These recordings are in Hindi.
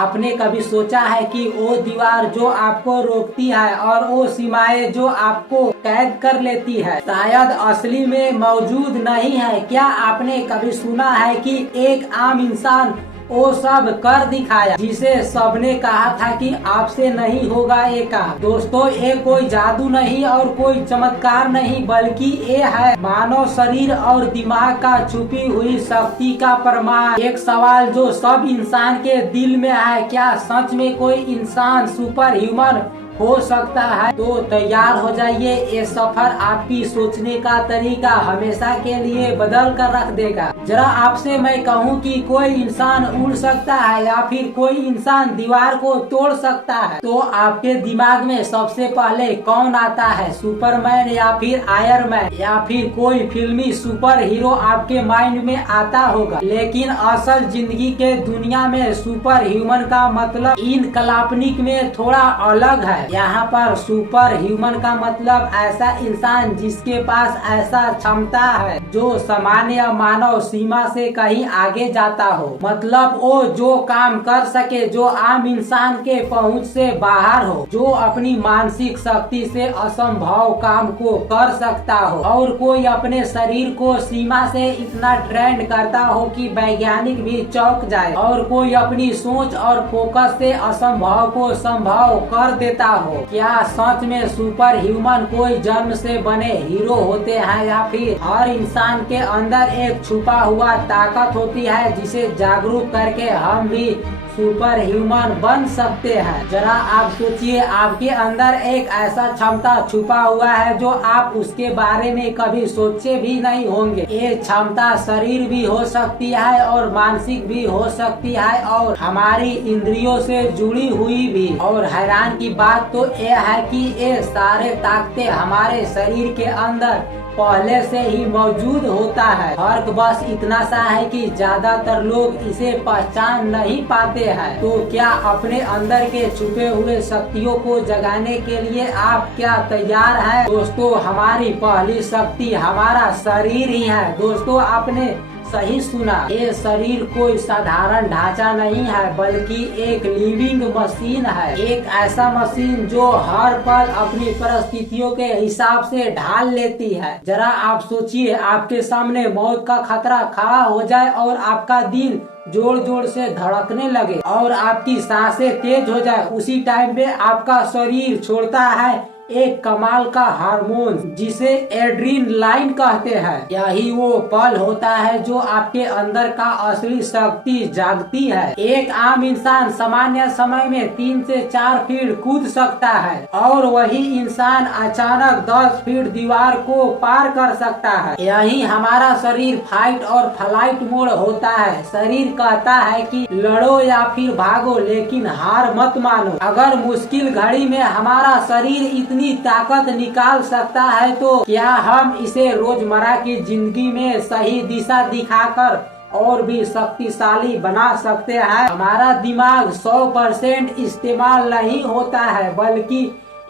आपने कभी सोचा है कि वो दीवार जो आपको रोकती है और वो सीमाएं जो आपको कैद कर लेती है शायद असली में मौजूद नहीं है? क्या आपने कभी सुना है कि एक आम इंसान वो सब कर दिखाया जिसे सबने कहा था कि आपसे नहीं होगा ये काम? दोस्तों, ये कोई जादू नहीं और कोई चमत्कार नहीं, बल्कि ये है मानव शरीर और दिमाग का छुपी हुई शक्ति का प्रमाण। एक सवाल जो सब इंसान के दिल में है, क्या सच में कोई इंसान सुपर ह्यूमन हो सकता है? तो तैयार हो जाइए, ये सफर आपकी सोचने का तरीका हमेशा के लिए बदल कर रख देगा। जरा आपसे मैं कहूँ कि कोई इंसान उड़ सकता है या फिर कोई इंसान दीवार को तोड़ सकता है, तो आपके दिमाग में सबसे पहले कौन आता है? सुपरमैन या फिर आयरन मैन या फिर कोई फिल्मी सुपर हीरो आपके माइंड में आता होगा। लेकिन असल जिंदगी के दुनिया में सुपर ह्यूमन का मतलब इन काल्पनिक में थोड़ा अलग है। यहाँ पर सुपर ह्यूमन का मतलब ऐसा इंसान जिसके पास ऐसा क्षमता है जो सामान्य मानव सीमा से कहीं आगे जाता हो। मतलब वो जो काम कर सके जो आम इंसान के पहुंच से बाहर हो, जो अपनी मानसिक शक्ति से असंभव काम को कर सकता हो, और कोई अपने शरीर को सीमा से इतना ट्रेंड करता हो कि वैज्ञानिक भी चौंक जाए, और कोई अपनी सोच और फोकस से असंभव को संभव कर देता हो। क्या सच में सुपर ह्यूमन कोई जन्म से बने हीरो होते हैं या फिर हर इंसान के अंदर एक छुपा हुआ ताकत होती है जिसे जागरूक करके हम भी सुपर ह्यूमन बन सकते हैं? जरा आप सोचिए, आपके अंदर एक ऐसा क्षमता छुपा हुआ है जो आप उसके बारे में कभी सोचे भी नहीं होंगे। ये क्षमता शरीर भी हो सकती है और मानसिक भी हो सकती है और हमारी इंद्रियों से जुड़ी हुई भी। और हैरान की बात तो ये है कि ये सारे ताकतें हमारे शरीर के अंदर पहले से ही मौजूद होता है। फर्क बस इतना सा है कि ज्यादातर लोग इसे पहचान नहीं पाते हैं। तो क्या अपने अंदर के छुपे हुए शक्तियों को जगाने के लिए आप क्या तैयार हैं? दोस्तों, हमारी पहली शक्ति हमारा शरीर ही है। दोस्तों, आपने सही सुना, ये शरीर कोई साधारण ढांचा नहीं है बल्कि एक लिविंग मशीन है। एक ऐसा मशीन जो हर पल अपनी परिस्थितियों के हिसाब से ढाल लेती है। जरा आप सोचिए, आपके सामने मौत का खतरा खड़ा हो जाए और आपका दिल जोर जोर से धड़कने लगे और आपकी सांसें तेज हो जाए। उसी टाइम पे आपका शरीर छोड़ता है एक कमाल का हार्मोन जिसे एड्रेनालाइन कहते हैं। यही वो पल होता है जो आपके अंदर का असली शक्ति जागती है। एक आम इंसान सामान्य समय में 3 से 4 फीट कूद सकता है और वही इंसान अचानक 10 फीट दीवार को पार कर सकता है। यही हमारा शरीर फाइट और फ्लाइट मोड होता है। शरीर कहता है कि लड़ो या फिर भागो, लेकिन हार मत मानो। अगर मुश्किल घड़ी में हमारा शरीर इतनी ताकत निकाल सकता है तो क्या हम इसे रोजमर्रा की जिंदगी में सही दिशा दिखाकर और भी शक्तिशाली बना सकते हैं? हमारा दिमाग 100% इस्तेमाल नहीं होता है बल्कि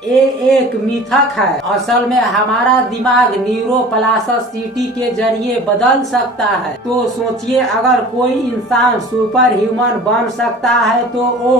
ये एक मिथक है। असल में हमारा दिमाग न्यूरोप्लास्टिसिटी के जरिए बदल सकता है। तो सोचिए, अगर कोई इंसान सुपर ह्यूमन बन सकता है तो वो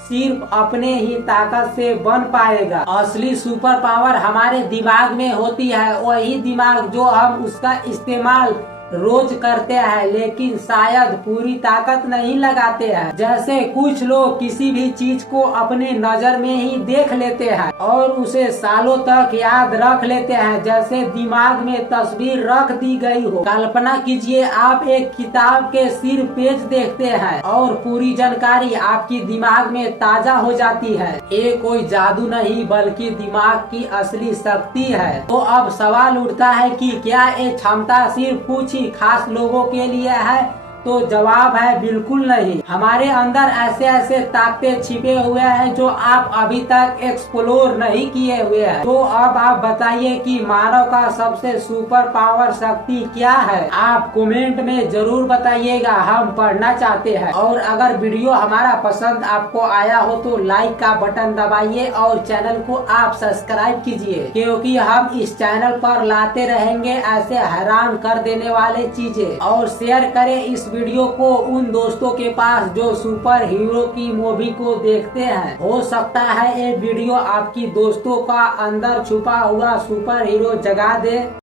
सिर्फ अपने ही ताकत से बन पाएगा। असली सुपर पावर हमारे दिमाग में होती है, वही दिमाग जो हम उसका इस्तेमाल रोज करते हैं लेकिन शायद पूरी ताकत नहीं लगाते हैं। जैसे कुछ लोग किसी भी चीज को अपने नजर में ही देख लेते हैं और उसे सालों तक याद रख लेते हैं, जैसे दिमाग में तस्वीर रख दी गई हो। कल्पना कीजिए, आप एक किताब के सिर्फ पेज देखते हैं और पूरी जानकारी आपकी दिमाग में ताजा हो जाती है। ये कोई जादू नहीं बल्कि दिमाग की असली शक्ति है। तो अब सवाल उठता है कि क्या ये क्षमता सिर्फ कुछ खास लोगों के लिए है? तो जवाब है बिल्कुल नहीं। हमारे अंदर ऐसे ऐसे ताकतें छिपे हुए हैं जो आप अभी तक एक्सप्लोर नहीं किए हुए हैं। तो अब आप बताइए कि मानव का सबसे सुपर पावर शक्ति क्या है? आप कमेंट में जरूर बताइएगा, हम पढ़ना चाहते हैं। और अगर वीडियो हमारा पसंद आपको आया हो तो लाइक का बटन दबाइए और चैनल को आप सब्सक्राइब कीजिए, क्योंकि हम इस चैनल पर लाते रहेंगे ऐसे हैरान कर देने वाले चीजें। और शेयर करें इस वीडियो को उन दोस्तों के पास जो सुपर हीरो की मूवी को देखते हैं। हो सकता है ये वीडियो आपकी दोस्तों का अंदर छुपा हुआ सुपर हीरो जगा दे।